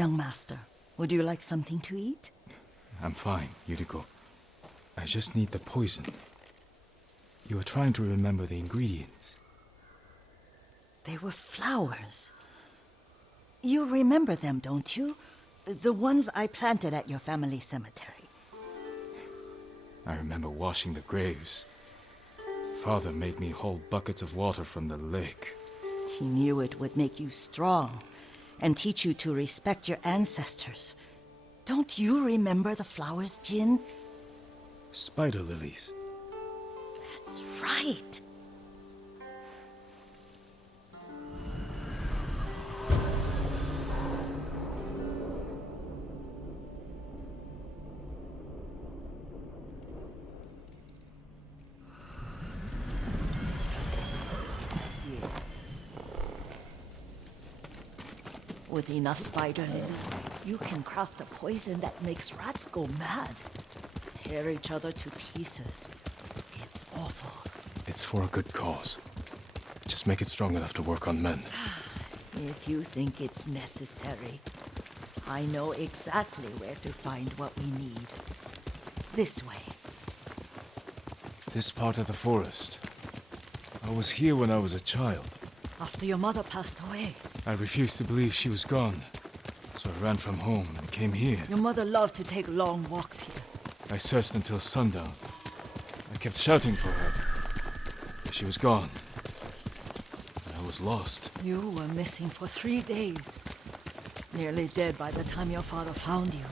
Young master, would you like something to eat? I'm fine, Yuriko. I just need the poison. You are trying to remember the ingredients. They were flowers. You remember them, don't you? The ones I planted at your family cemetery. I remember washing the graves. Father made me hold buckets of water from the lake. He knew it would make you strong and teach you to respect your ancestors. Don't you remember the flowers, Jin? Spider lilies. That's right. With enough spider lilies, you can craft a poison that makes rats go mad. Tear each other to pieces. It's awful. It's for a good cause. Just make it strong enough to work on men. If you think it's necessary, I know exactly where to find what we need. This way. This part of the forest. I was here when I was a child. After your mother passed away. I refused to believe she was gone. So I ran from home and came here. Your mother loved to take long walks here. I searched until sundown. I kept shouting for her. But she was gone. And I was lost. You were missing for 3 days. Nearly dead by the time your father found you.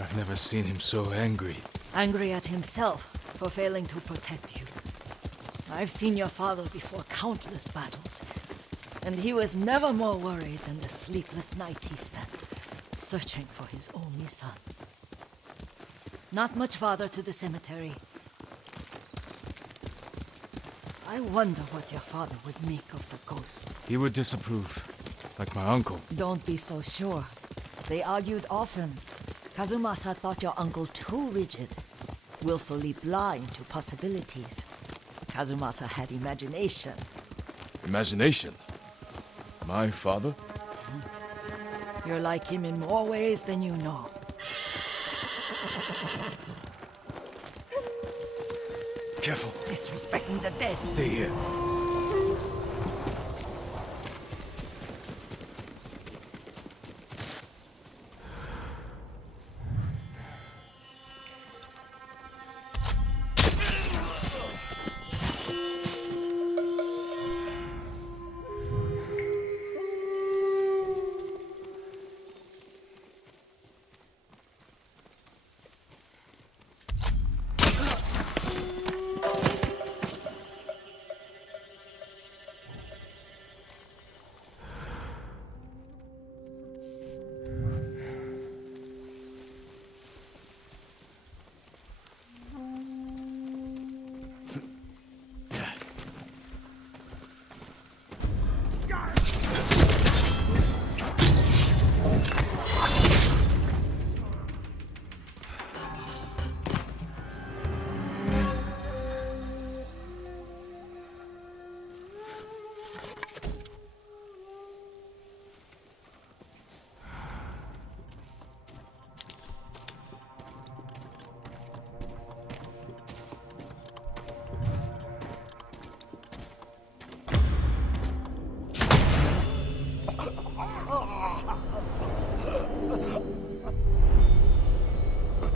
I've never seen him so angry. Angry at himself for failing to protect you. I've seen your father before countless battles. And he was never more worried than the sleepless nights he spent searching for his only son. Not much farther to the cemetery. I wonder what your father would make of the ghost. He would disapprove, like my uncle. Don't be so sure. They argued often. Kazumasa thought your uncle too rigid, willfully blind to possibilities. Kazumasa had imagination. Imagination? My father? You're like him in more ways than you know. Careful. Disrespecting the dead. Stay here.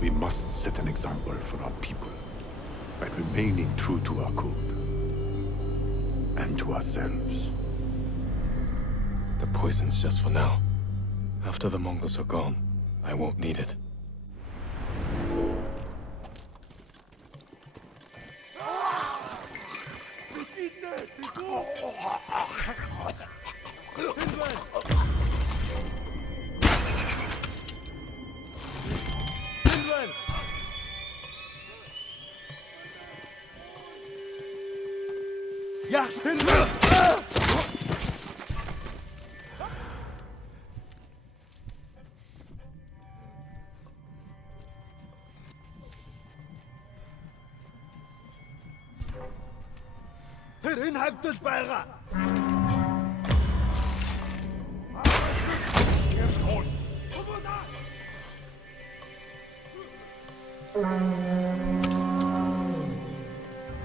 We must set an example for our people by remaining true to our code and to ourselves. The poison's just for now. After the Mongols are gone, I won't need it. Тэрэн хавьдал байгаа.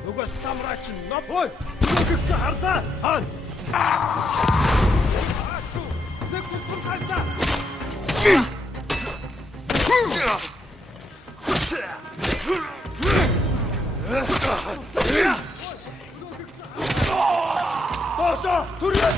Нөгөө самурай чинь ном. Ой! Нөгөө чи хардаа. Haan. Нэг хүсэл тайлаа. Тоосо, түрээ.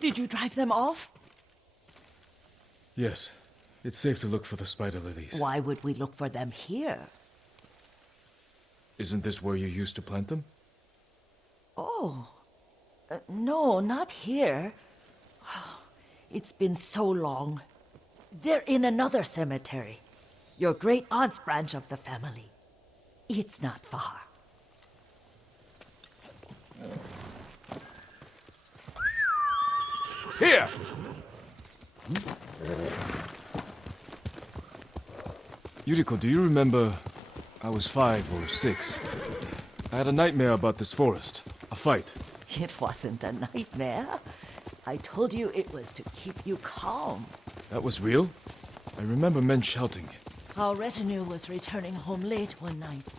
Did you drive them off? Yes. It's safe to look for the spider lilies. Why would we look for them here? Isn't this where you used to plant them? Oh. No, not here. It's been so long. They're in another cemetery. Your great-aunt's branch of the family. It's not far. Here! Yuriko, do you remember? I was 5 or 6. I had a nightmare about this forest. A fight. It wasn't a nightmare. I told you it was to keep you calm. That was real? I remember men shouting. Our retinue was returning home late one night.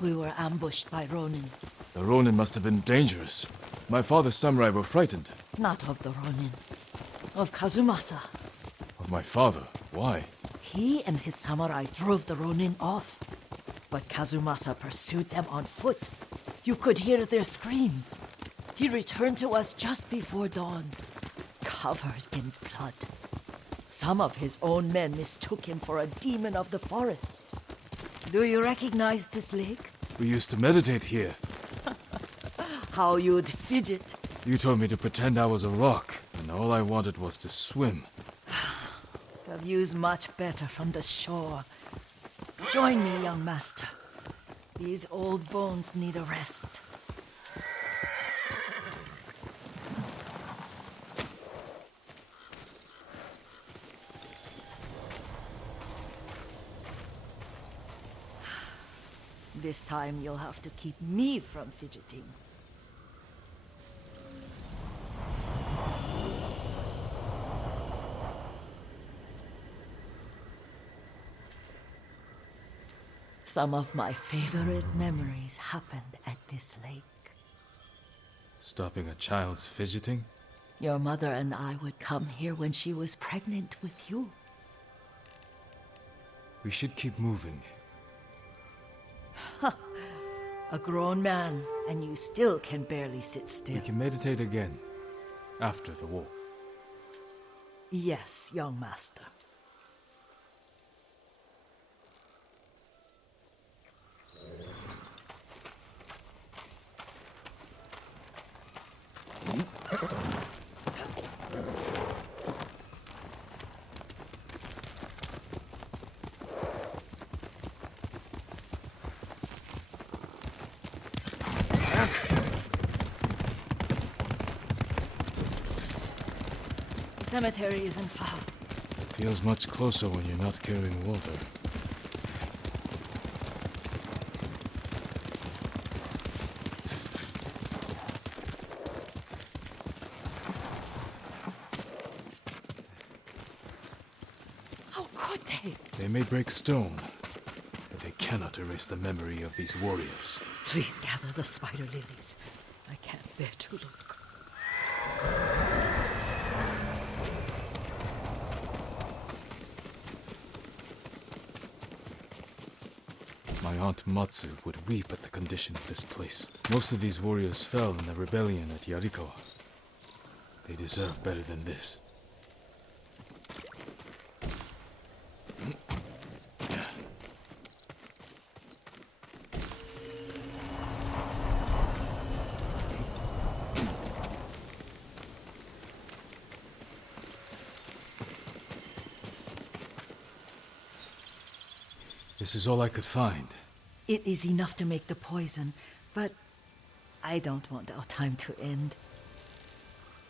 We were ambushed by Ronin. The Ronin must have been dangerous. My father's samurai were frightened. Not of the Ronin. Of Kazumasa. Of my father? Why? He and his samurai drove the Ronin off. But Kazumasa pursued them on foot. You could hear their screams. He returned to us just before dawn, covered in blood. Some of his own men mistook him for a demon of the forest. Do you recognize this lake? We used to meditate here. How you'd fidget. You told me to pretend I was a rock, and all I wanted was to swim. The view's much better from the shore. Join me, young master. These old bones need a rest. This time you'll have to keep me from fidgeting. Some of my favorite memories happened at this lake. Stopping a child's fidgeting? Your mother and I would come here when she was pregnant with you. We should keep moving. A grown man, and you still can barely sit still. We can meditate again. After the war. Yes, young master. The cemetery isn't far. Feels much closer when you're not carrying water. How could they? They may break stone, but they cannot erase the memory of these warriors. Please gather the spider lilies. I can't bear to look. My aunt Matsu would weep at the condition of this place. Most of these warriors fell in the rebellion at Yarikawa. They deserve better than this. This is all I could find. It is enough to make the poison, but I don't want our time to end.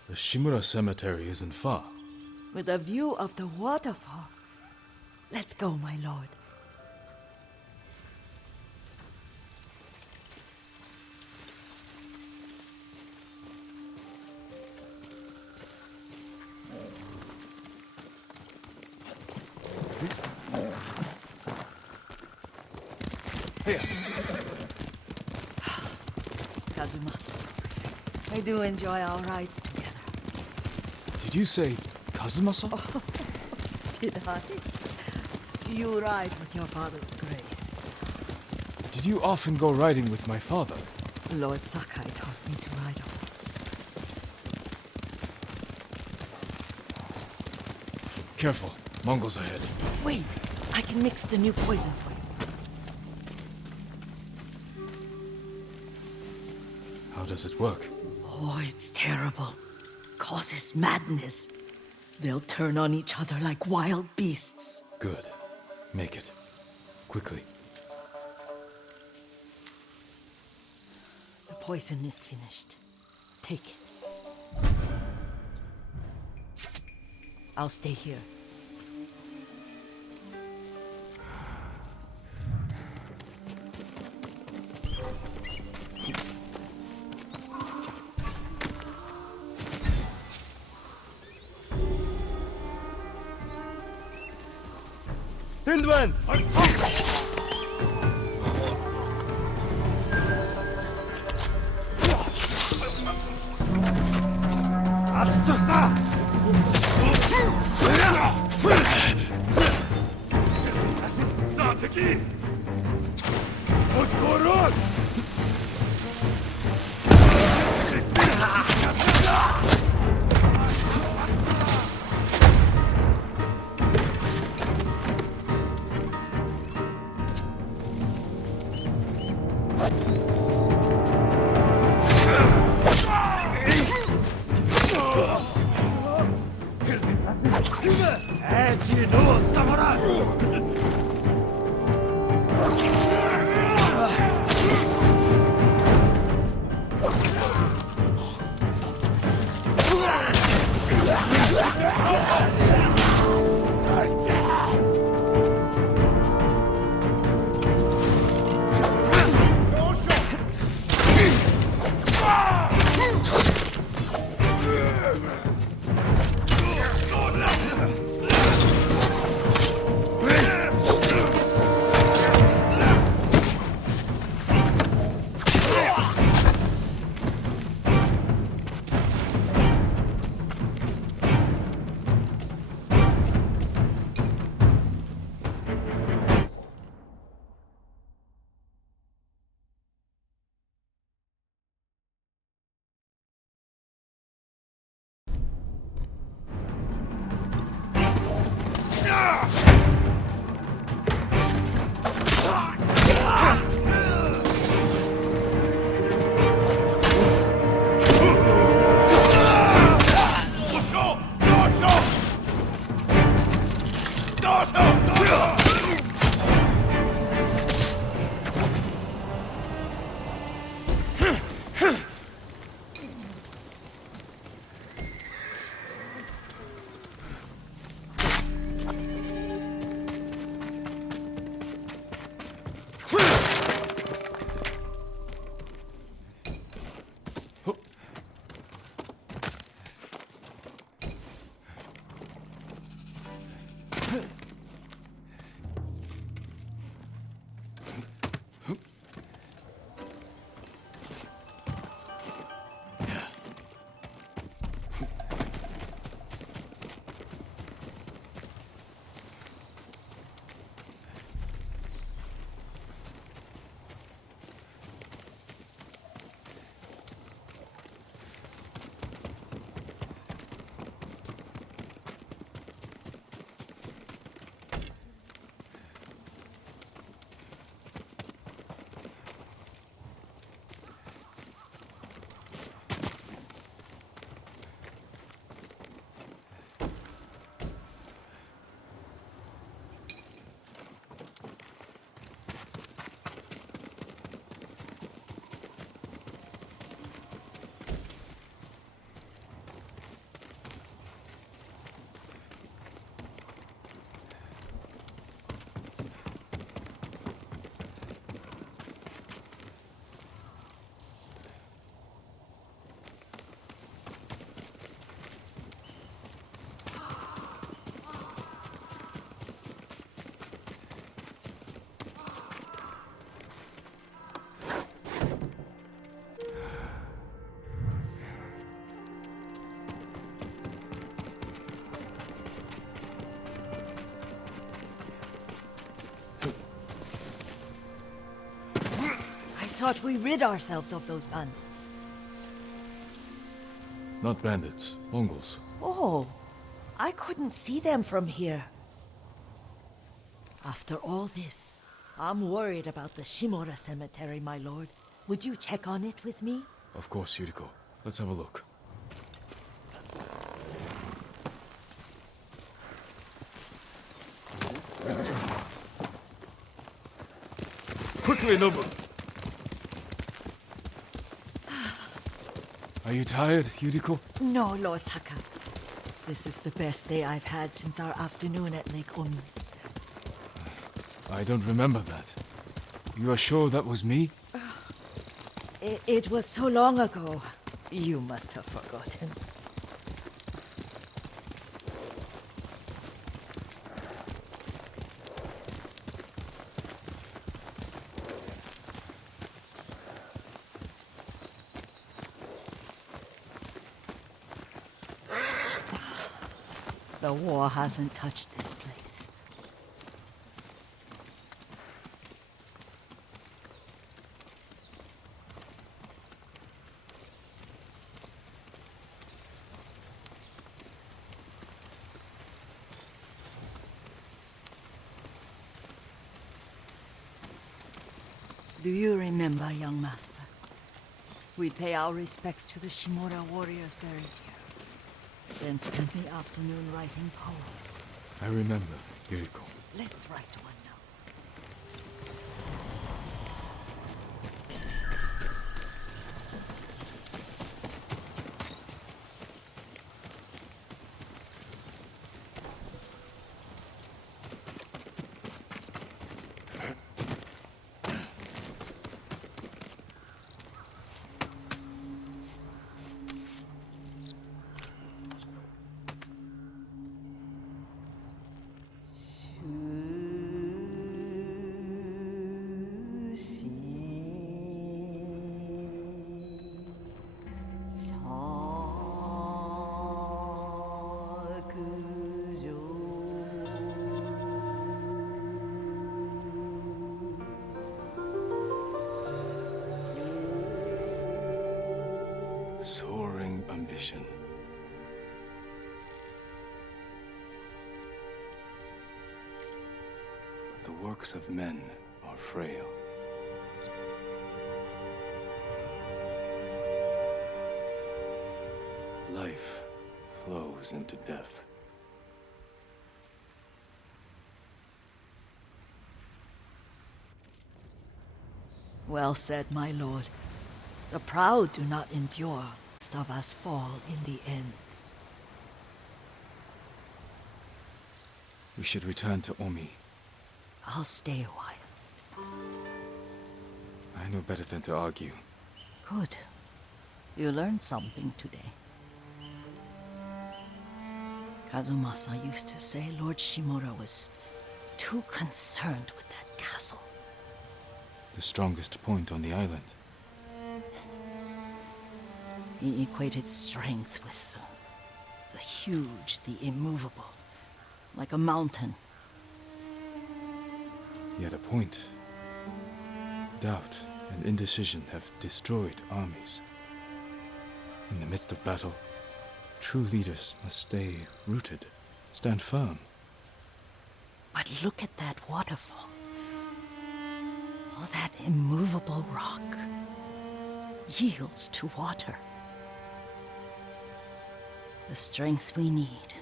The Shimura Cemetery isn't far. With a view of the waterfall. Let's go, my lord. Here. Kazumasa, I do enjoy our rides together. Did you say Kazumasa? Did I? You ride with your father's grace. Did you often go riding with my father? Lord Sakai taught me to ride a horse. Careful, Mongols ahead. Wait, I can mix the new poison for you. How does it work? Oh, it's terrible. Causes madness. They'll turn on each other like wild beasts. Good. Make it. Quickly. The poison is finished. Take it. I'll stay here. Hindman! Atsuka! Sateki! Odgorod! thought we rid ourselves of those bandits. Not bandits, Mongols. Oh, I couldn't see them from here. After all this, I'm worried about the Shimura cemetery, my lord. Would you check on it with me? Of course, Yuriko. Let's have a look. Quickly, Nobu! Are you tired, Yuriko? No, Lord Saka. This is the best day I've had since our afternoon at Lake Omi. I don't remember that. You are sure that was me? It was so long ago. You must have forgotten. The war hasn't touched this place. Do you remember, young master? We'd pay our respects to the Shimura warriors buried here, then spend the afternoon writing poems. I remember, Yuriko. Let's write one now. Soaring ambition. The works of men are frail. Life flows into death. Well said, my lord. The proud do not endure. Most of us fall in the end. We should return to Omi. I'll stay a while. I know better than to argue. Good. You learned something today. Kazumasa used to say Lord Shimura was too concerned with that castle. The strongest point on the island. He equated strength with the huge, the immovable, like a mountain. He had a point. Doubt and indecision have destroyed armies. In the midst of battle, true leaders must stay rooted, stand firm. But look at that waterfall. All that immovable rock yields to water. The strength we need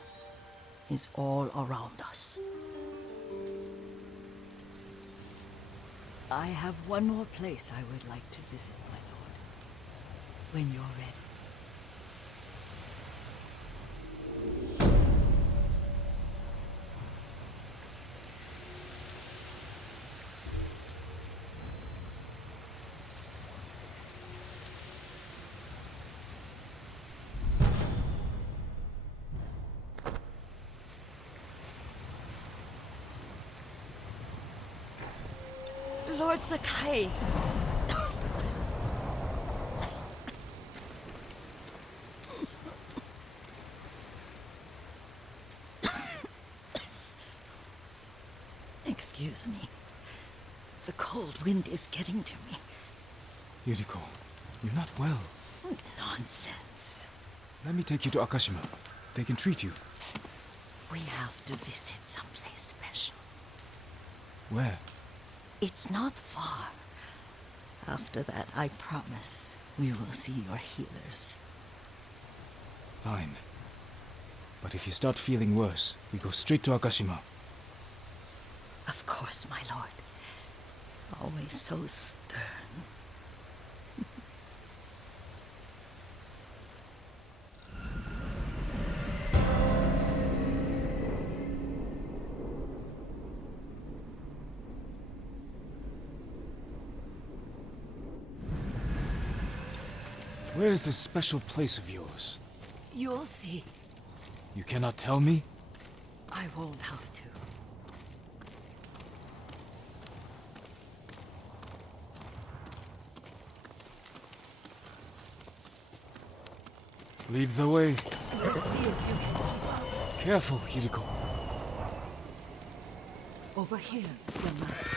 is all around us. I have one more place I would like to visit, my lord. When you're ready. Lord Sakai. Excuse me. The cold wind is getting to me. Yuriko, you're not well. Nonsense. Let me take you to Akashima. They can treat you. We have to visit someplace special. Where? It's not far. After that, I promise we will see your healers. Fine. But if you start feeling worse, we go straight to Akashima. Of course, my lord. Always so stern. Where is this special place of yours? You'll see. You cannot tell me? I won't have to. Lead the way. Let's see if you can. Careful, Yuriko. Over here, your master.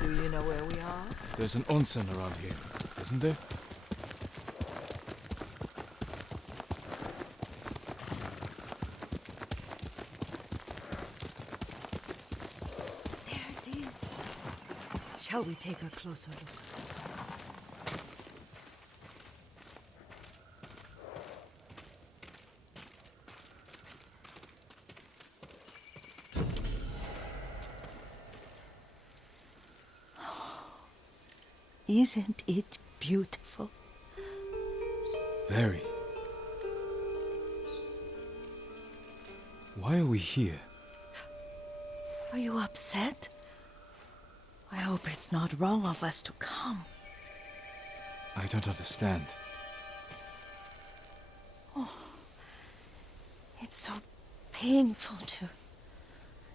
Do you know where we are? There's an onsen around here, isn't there? There it is. Shall we take a closer look? Isn't it beautiful? Very. Why are we here? Are you upset? I hope it's not wrong of us to come. I don't understand. It's so painful to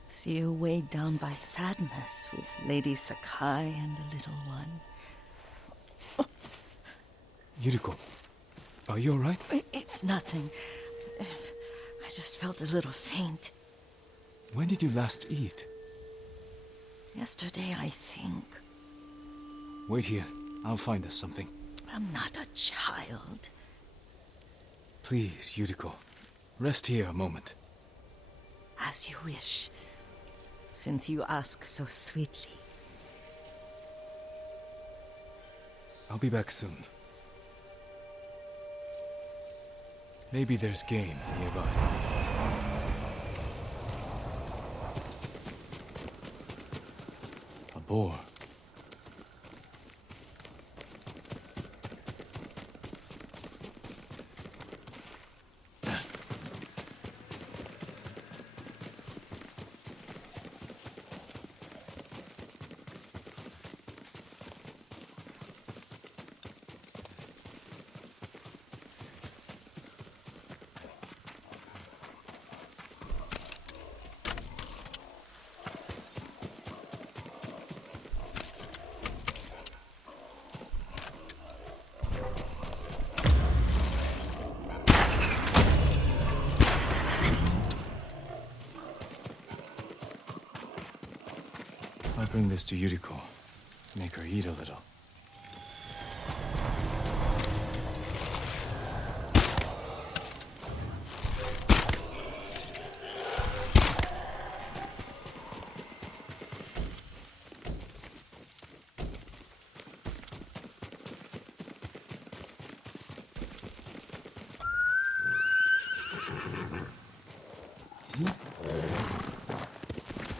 see you weighed down by sadness with Lady Sakai and the little one. Yuriko, are you alright? It's nothing. I just felt a little faint. When did you last eat? Yesterday, I think. Wait here. I'll find us something. I'm not a child. Please, Yuriko. Rest here a moment. As you wish, since you ask so sweetly. I'll be back soon. Maybe there's game nearby. A boar. I'll bring this to Yuriko. Make her eat a little.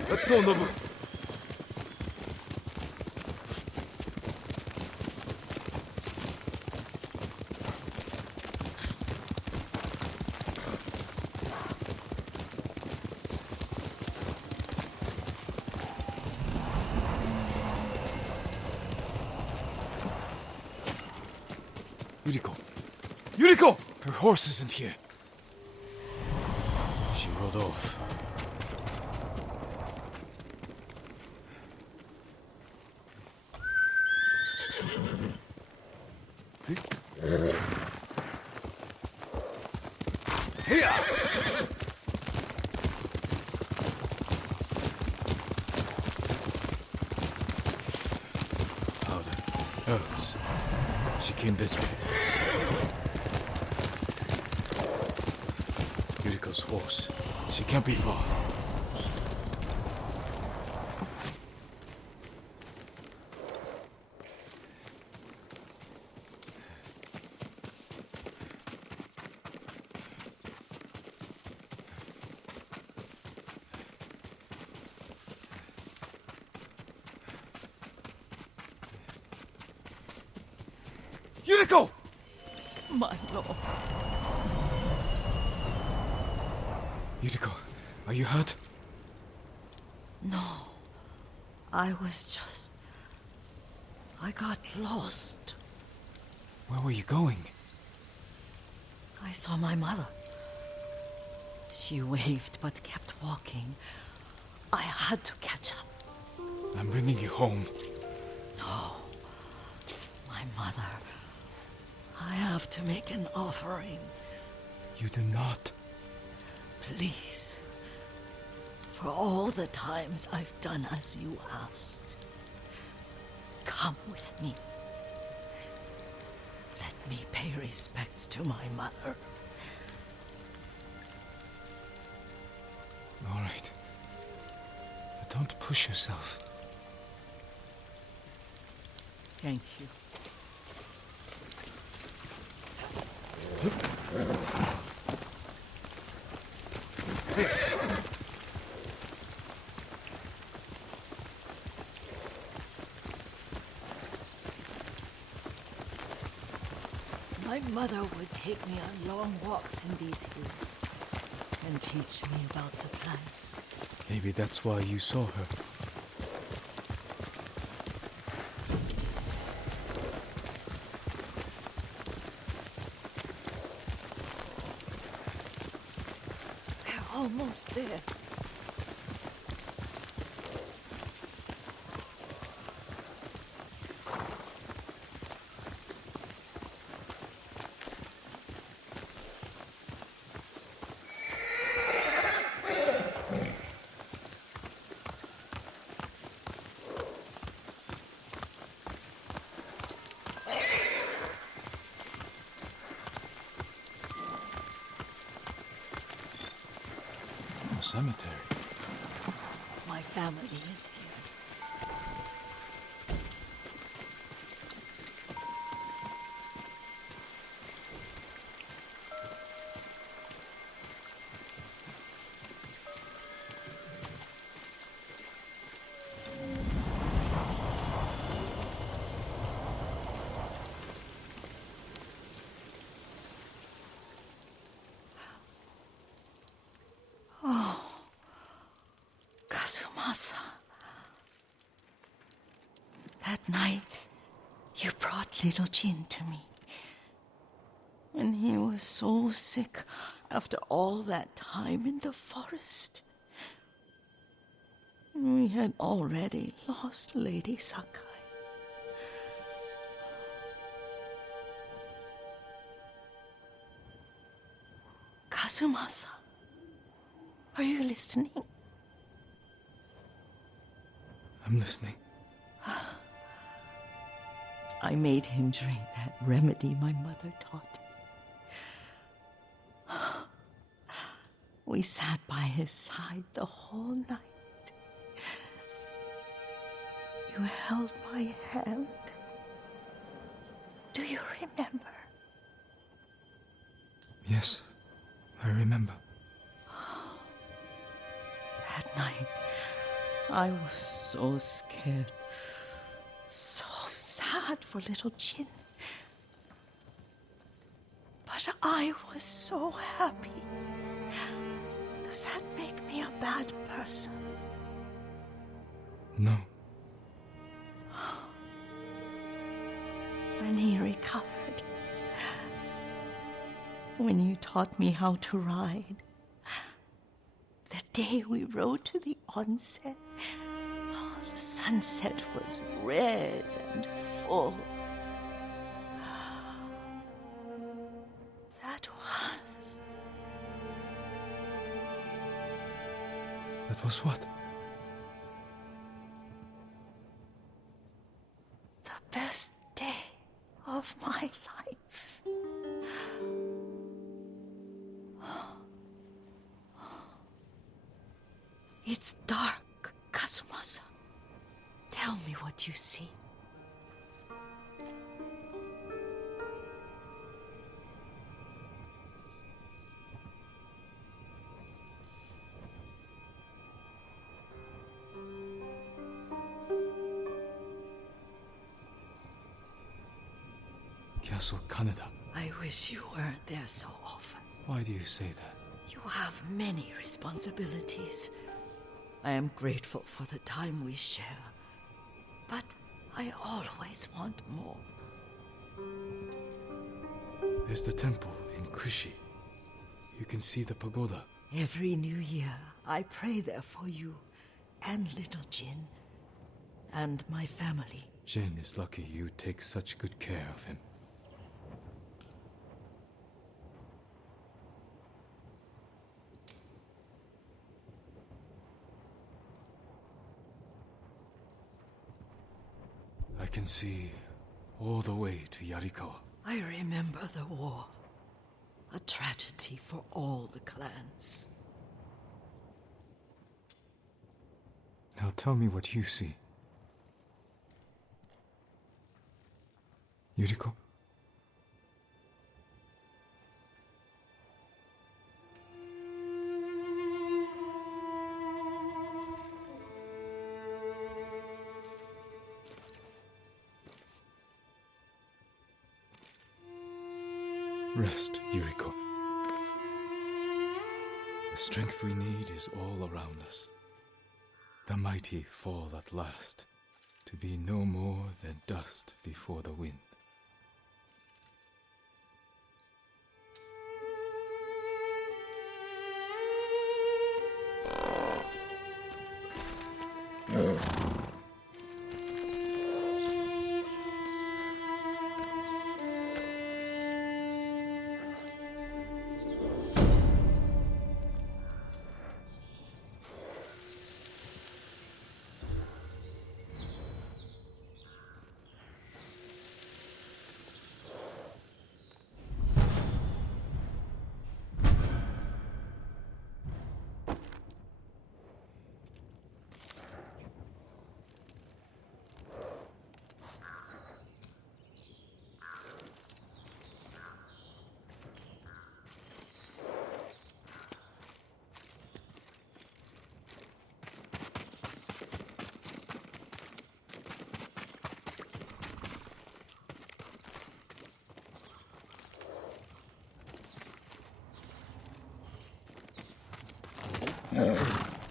Let's go, Nobu. Yuriko! Yuriko! Her horse isn't here. She rode off. Powder. Herbs. She came this way. Yuriko's horse. She can't be far. Yuriko! My lord. Yuriko, are you hurt? No. I got lost. Where were you going? I saw my mother. She waved but kept walking. I had to catch up. I'm bringing you home. No. My mother. I have to make an offering. You do not. Please. For all the times I've done as you asked. Come with me. Let me pay respects to my mother. All right. But don't push yourself. Thank you. My mother would take me on long walks in these hills and teach me about the plants. Maybe that's why you saw her. We're almost there. Cemetery. My family is here. Kazumasa. That night, you brought little Jin to me. And he was so sick after all that time in the forest. We had already lost Lady Sakai. Kazumasa, are you listening? I'm listening. I made him drink that remedy my mother taught me. We sat by his side the whole night. You held my hand. Do you remember? Yes, I remember. That night, I was so scared. So sad for little Jin. But I was so happy. Does that make me a bad person? No. When he recovered, when you taught me how to ride. The day we rode to the onset, oh, the sunset was red and full. That was... That was what? the best day of my life. It's dark, Kazumasa. Tell me what you see. Castle Kaneda. I wish you weren't there so often. Why do you say that? You have many responsibilities. I am grateful for the time we share, but I always want more. There's the temple in Kushi. You can see the pagoda. Every new year, I pray there for you, and little Jin, and my family. Jin is lucky you take such good care of him. I can see all the way to Yarikawa. I remember the war. A tragedy for all the clans. Now tell me what you see. Yuriko? Rest, Yuriko. The strength we need is all around us. The mighty fall at last, to be no more than dust before the wind.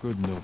Good noble.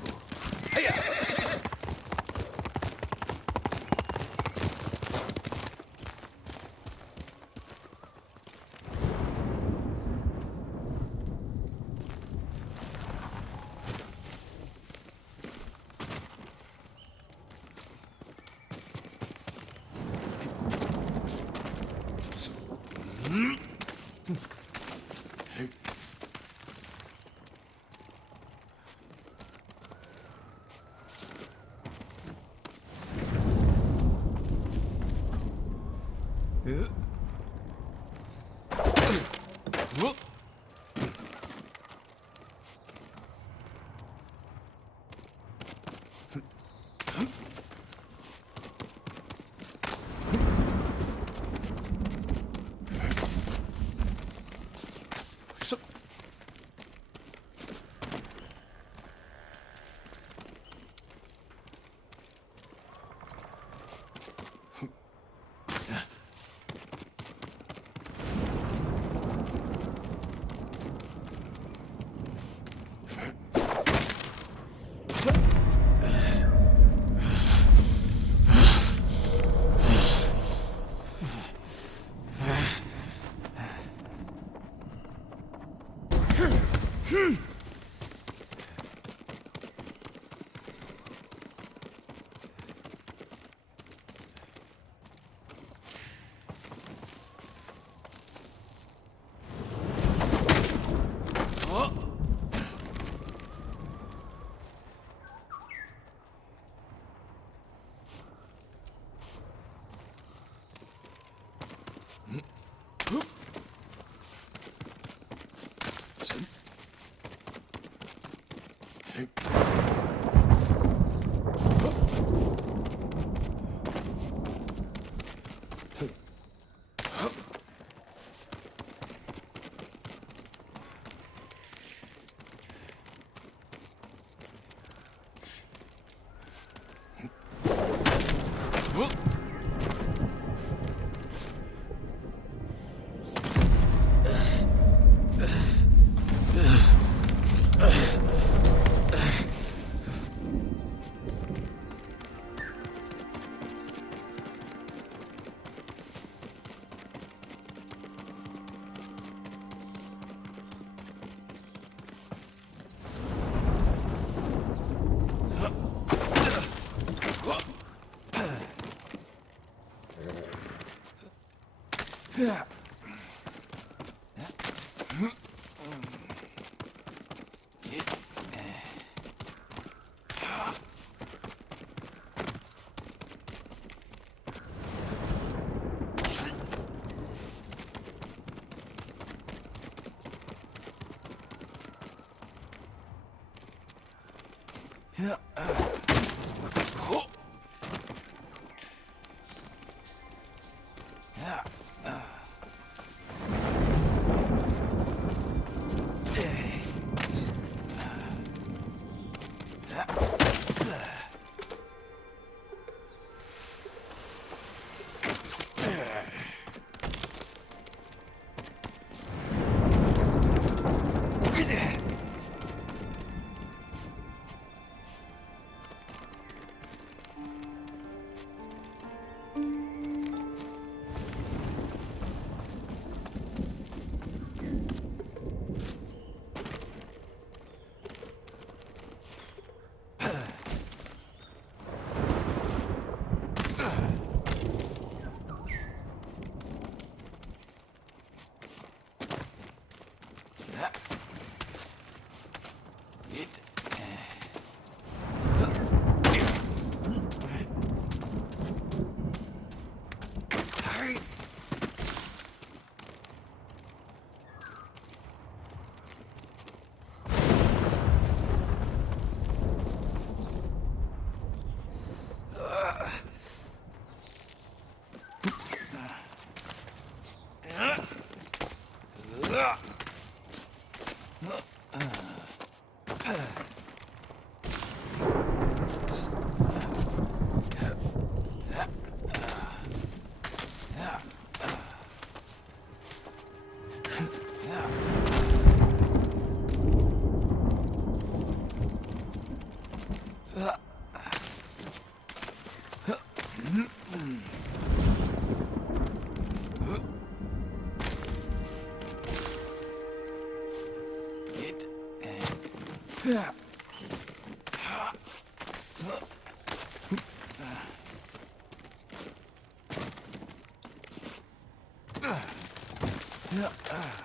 Yeah.